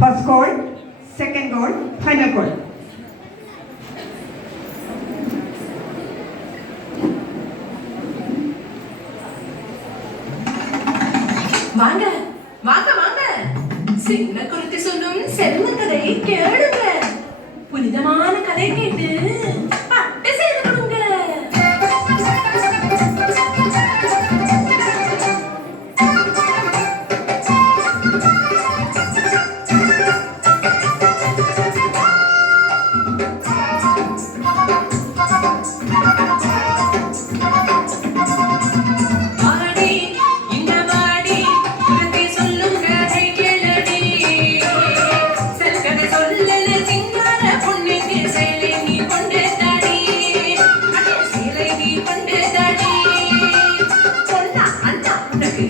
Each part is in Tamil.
First goal, second goal, final goal. வாங்க வாங்க வாங்க, சின்ன குருத்தி சொல்லும் செல்வ கதை கேளுங்க. புனிதமான கதை கேட்டு பட்டு செய்து கொடுங்க.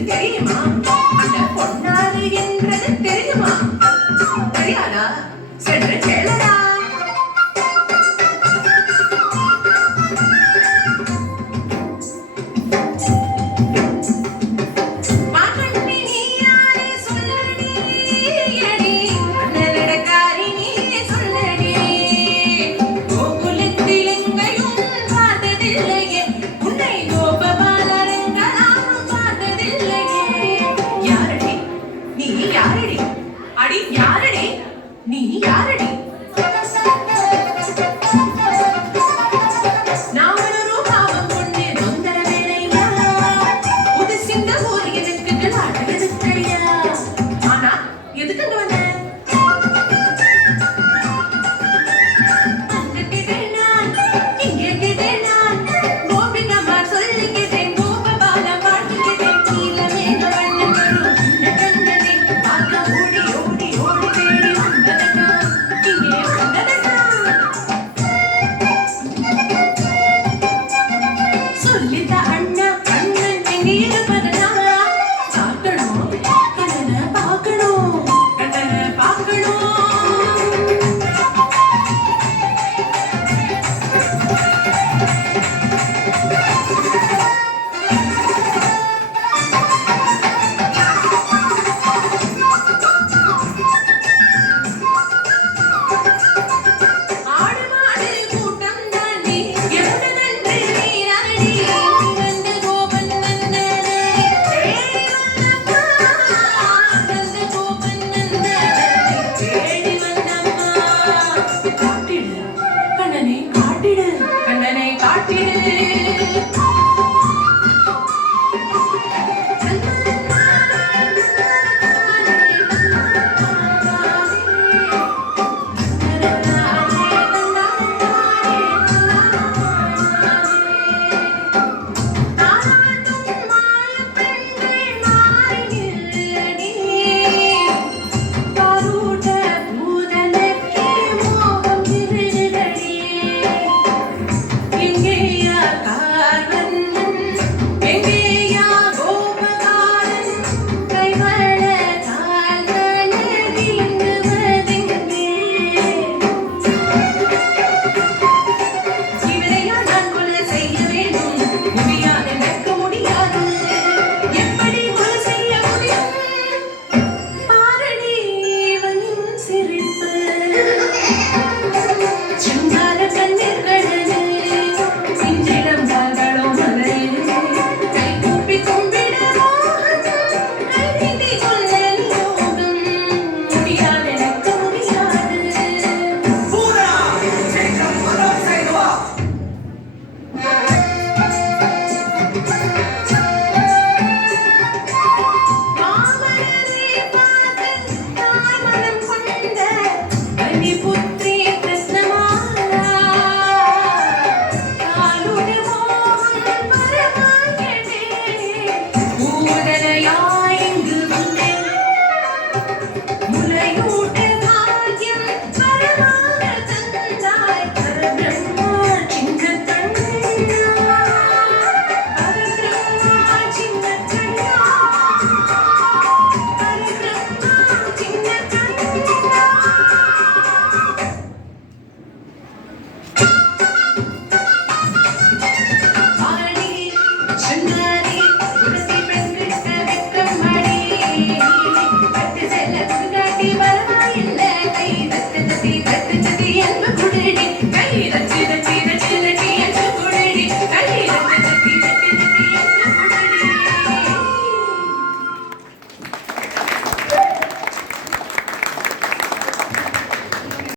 தெரியுமா அந்த பொன்னாறு என்றது தெரியுமா? தெரியாதா? சென்று கேளடா. அடி யாரடி நீ? யாரடி? நான் ஒரு பாவம் கொண்டு நொந்தர வேலையா, புது சிந்த ஊர் எனக்கு விளையாடுறது கையா. ஆனா எதுக்குங்க வந்த? அங்க கேட்டேன் நான், இங்க கேட்டேன் நான், கோபிகமா சொல்லிக்கிட்டேன், கோபபாலம் வாழ்த்துக்கிட்டேன், கீழ மேக வண்ணம் வரும் கண்ணனே பார்க்க ஓடி ஓடி ஓடி தேடி வந்ததனா. இங்க கேட்டேனே